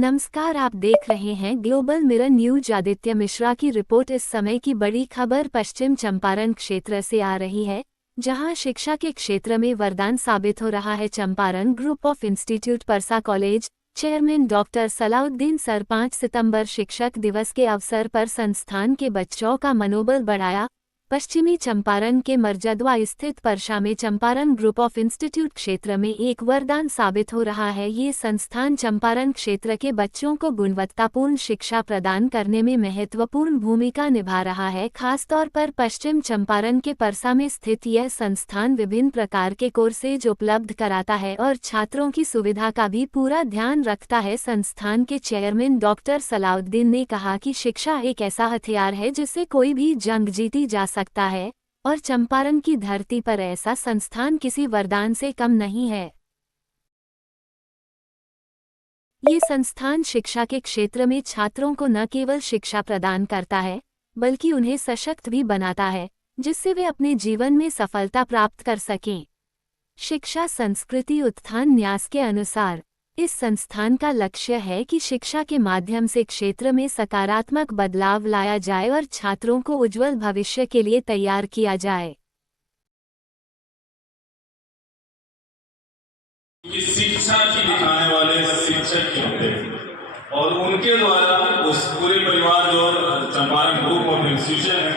नमस्कार, आप देख रहे हैं global mirror news. Aditya Mishra की रिपोर्ट। इस समय की बड़ी खबर पश्चिम चंपारण क्षेत्र से आ रही है, जहां शिक्षा के क्षेत्र में वरदान साबित हो रहा है। Champaran group of institute Parsa college chairman doctor Salauddin sir 5 सितंबर शिक्षक दिवस के अवसर पर संस्थान के बच्चों का मनोबल बढ़ाया। पश्चिमी चंपारण के मरजदवा स्थित परसा में चंपारण ग्रुप ऑफ इंस्टीट्यूट क्षेत्र में एक वरदान साबित हो रहा है। ये संस्थान चंपारण क्षेत्र के बच्चों को गुणवत्तापूर्ण शिक्षा प्रदान करने में महत्वपूर्ण भूमिका निभा रहा है। खासतौर पर पश्चिम चंपारण के परसा में स्थित यह संस्थान विभिन्न प्रकार के कोर्सेज उपलब्ध कराता है और छात्रों की सुविधा का भी पूरा ध्यान रखता है। संस्थान के चेयरमैन डॉक्टर सलाउद्दीन ने कहा कि शिक्षा एक ऐसा हथियार है जिससे कोई भी जंग जीती जा सकता है और चंपारण की धरती पर ऐसा संस्थान किसी वरदान से कम नहीं है। ये संस्थान शिक्षा के क्षेत्र में छात्रों को न केवल शिक्षा प्रदान करता है, बल्कि उन्हें सशक्त भी बनाता है, जिससे वे अपने जीवन में सफलता प्राप्त कर सकें। शिक्षा संस्कृति उत्थान न्यास के अनुसार इस संस्थान का लक्ष्य है कि शिक्षा के माध्यम से क्षेत्र में सकारात्मक बदलाव लाया जाए और छात्रों को उज्जवल भविष्य के लिए तैयार किया जाए। शिक्षा की दिखाने वाले शिक्षक ही होते हैं और उनके द्वारा उस पूरे परिवार जो चंपारण ग्रुप ऑफ इंस्टीट्यूशन है,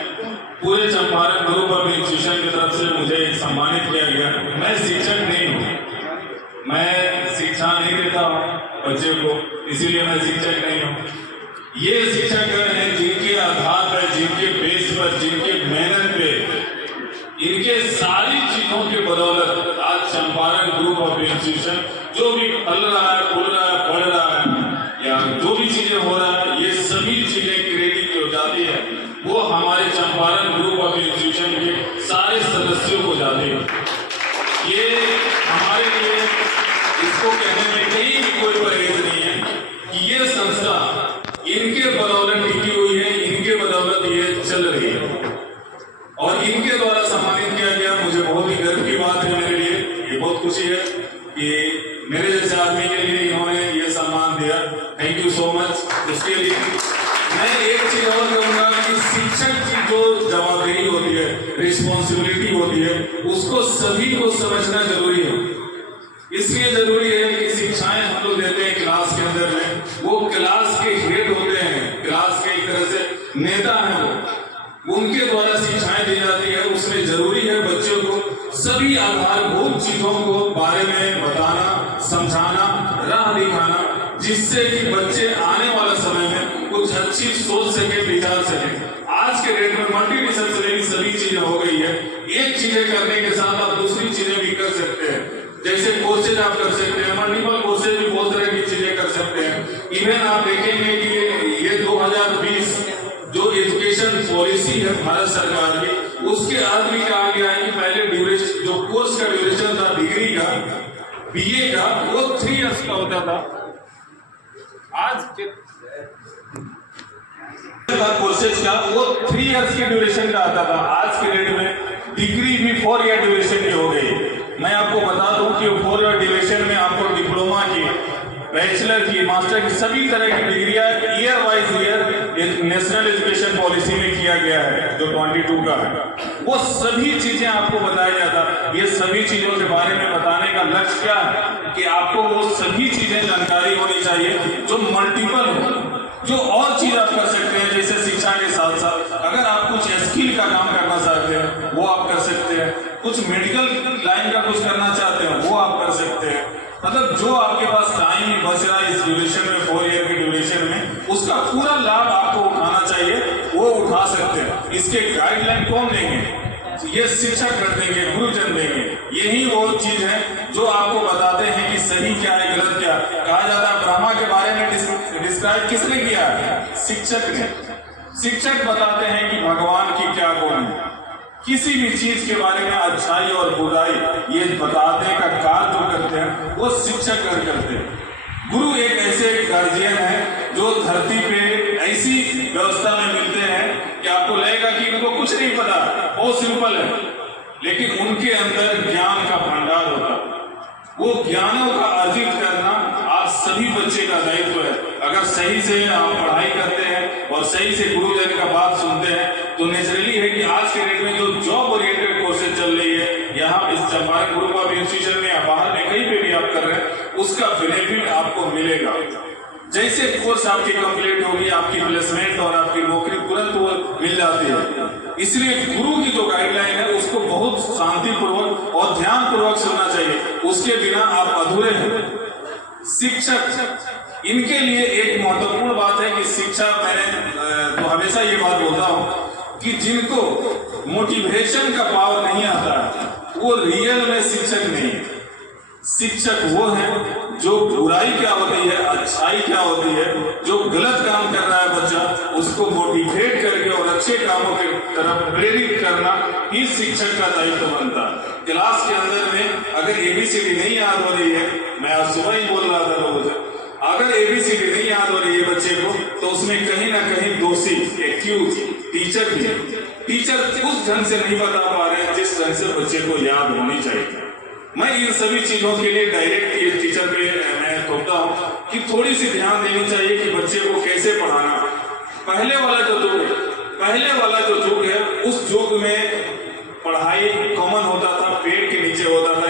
पूरे चंपारण ग्रुप ऑफ इंस्टीट्यूशन की तरफ से मुझे सम्मानित किया गया। मैं शिक्षक नहीं हूँ, मैं शिक्षा नहीं देता हूँ बच्चे को, इसीलिए मैं शिक्षक नहीं हूँ। ये शिक्षक हैं जिनके आधार पर, जिनके बेस पर, जिनके मेहनत पे, इनके सारी चीजों के बदौलत आज चंपारण ग्रुप ऑफ इंस्टीट्यूशन जो भी फल रहा है, फूल रहा है, बढ़ रहा है या जो भी चीजें हो रहा है, ये सभी चीजें क्रेडिट हो जाती है वो हमारे चंपारण ग्रुप ऑफ इंस्टीट्यूशन के सारे सदस्यों को जाती है। ये हमारे लिए इसको कहने में कहीं भी कोई परहेज नहीं है कि ये संस्था इनके बदौलत टिकी हुई है, इनके बदौलत ये चल रही है और इनके द्वारा सम्मानित किया गया। मुझे बहुत ही गर्व की बात है, मेरे लिए ये बहुत खुशी है कि मेरे जैसे आदमी के लिए इन्होंने ये सम्मान दिया। Thank you so much. उसके लिए मैं एक चीज और कहूँगा कि शिक्षक की जो जवाबदेही होती है, रिस्पॉन्सिबिलिटी होती है, उसको सभी को समझना जरूरी है। इसलिए जरूरी है कि शिक्षाएं हम लोग देते हैं क्लास के अंदर में, वो क्लास के हेड होते हैं, क्लास के एक तरह से नेता हैं, वो उनके द्वारा शिक्षाएं दी जाती है। उसमें जरूरी है बच्चों को सभी आधारभूत चीजों को बारे में बताना, समझाना, राह दिखाना, जिससे कि बच्चे आने वाला समय में कुछ अच्छी सोच सके, विचार सके। आज के डेट में मल्टी डिसिप्लिनरी सभी चीजें हो गई है। एक चीजें करने के साथ आप दूसरी चीजें भी कर सकते हैं। जैसे कोर्सेज आप कर सकते हैं, मल्टीपल कोर्सेज भी बहुत तरह की चीजें कर सकते हैं। इवन आप देखेंगे कि ये 2020 जो एजुकेशन पॉलिसी है भारत सरकार की, उसके अर्थ भी क्या आ गया है कि पहले ड्यूरेशन, जो कोर्स का ड्यूरेशन था डिग्री का, बीए का, वो 3 इयर्स का होता था। आज के कोर्सेज का वो 3 इयर्स के ड्यूरेशन का आता था। आज के डेट में डिग्री भी 4 ईयर ड्यूरेशन की हो गई। मैं आपको बता दूं कि 4 ईयर ड्यूरेशन में आपको डिप्लोमा की, बैचलर की, मास्टर की सभी तरह की डिग्रियां year wise year national education policy में किया गया है, जो 22 का है। वो सभी चीजें आपको बताया जाता। ये सभी चीजों के बारे में बताने का लक्ष्य क्या है कि आपको वो सभी चीजें जानकारी होनी चाहिए जो मल्टीपल हो, जो और चीज आप कर सकते हैं। जैसे शिक्षा के साथ साथ अगर आप कुछ स्किल का काम करना चाहते हैं वो आप कर सकते हैं, कुछ मेडिकल लाइन का कुछ करना चाहते हैं वो आप कर सकते हैं। मतलब जो आपके पास टाइम बच रहा है इस ड्यूरेशन में, 4 ईयर के ड्यूरेशन में, उसका पूरा लाभ आपको उठाना चाहिए, वो उठा सकते हैं। इसके गाइडलाइन कौन देंगे? ये शिक्षक कर देंगे, गुरुजन देंगे। यही वो चीज है जो आपको बताते हैं कि सही क्या है, गलत क्या। कहा जाता है ब्रह्मा के बारे में डिस्क्राइब किसने किया है? शिक्षक ने। शिक्षक बताते हैं कि भगवान की क्या गुण है, किसी भी चीज के बारे में अच्छाई और बुराई ये बताने का कार्य जो करते हैं वो शिक्षक करते हैं। गुरु एक ऐसे गार्जियन है जो धरती पे ऐसी व्यवस्था में मिलते हैं कि आपको लगेगा कि इनको कुछ नहीं पता, बहुत सिंपल है, लेकिन उनके अंदर ज्ञान का भंडार होता है। वो ज्ञानों का अर्जित करना आप सभी बच्चे का दायित्व है। अगर सही से आप पढ़ाई करते हैं और सही से गुरुजन का बात सुनते हैं तो नेचुरली है कि आज के डेट में जो जॉब ओरिएंटेड कोर्सेज चल रही है यहाँ इस चंपारण ग्रुप ऑफ इंस्टीट्यूशन में या बाहर में कहीं पे भी आप कर रहे हैं उसका बेनिफिट आपको मिलेगा। जैसे कोर्स आपकी कंप्लीट होगी आपकी प्लेसमेंट और आपकी नौकरी तुरंत वो मिल जाती है। इसलिए गुरु की जो गाइडलाइन है उसको बहुत शांतिपूर्वक और ध्यान पूर्वक सुनना चाहिए, उसके बिना आप अधूरे हैं। शिक्षक इनके लिए एक महत्वपूर्ण बात है कि शिक्षा, मैंने तो हमेशा ये बात बोलता हूं कि जिनको मोटिवेशन का पावर नहीं आता वो रियल में शिक्षक नहीं है। शिक्षक वो है जो बुराई क्या होती है, अच्छाई क्या होती है, जो गलत काम कर रहा है बच्चा उसको मोटिवेट करके और अच्छे कामों की तरफ प्रेरित करना ही शिक्षक का दायित्व बनता है। क्लास के अंदर में अगर एबीसीडी नहीं याद हो रही है, मैं आज सुबह ही बोल रहा था रोज, अगर एबीसीडी नहीं याद हो रही है बच्चे को तो उसमें कहीं ना कहीं दोषी एक्यूज टीचर भी है। टीचर उस ढंग से नहीं बता पा रहे हैं जिस ढंग से बच्चे को याद होनी चाहिए। मैं इन सभी चीजों के लिए डायरेक्ट टीचर पे मैं थोपता हूँ कि थोड़ी सी ध्यान देनी चाहिए कि बच्चे को कैसे पढ़ाना। पहले वाला जो युग है उस युग में पढ़ाई कॉमन होता था, पेड़ के नीचे होता था,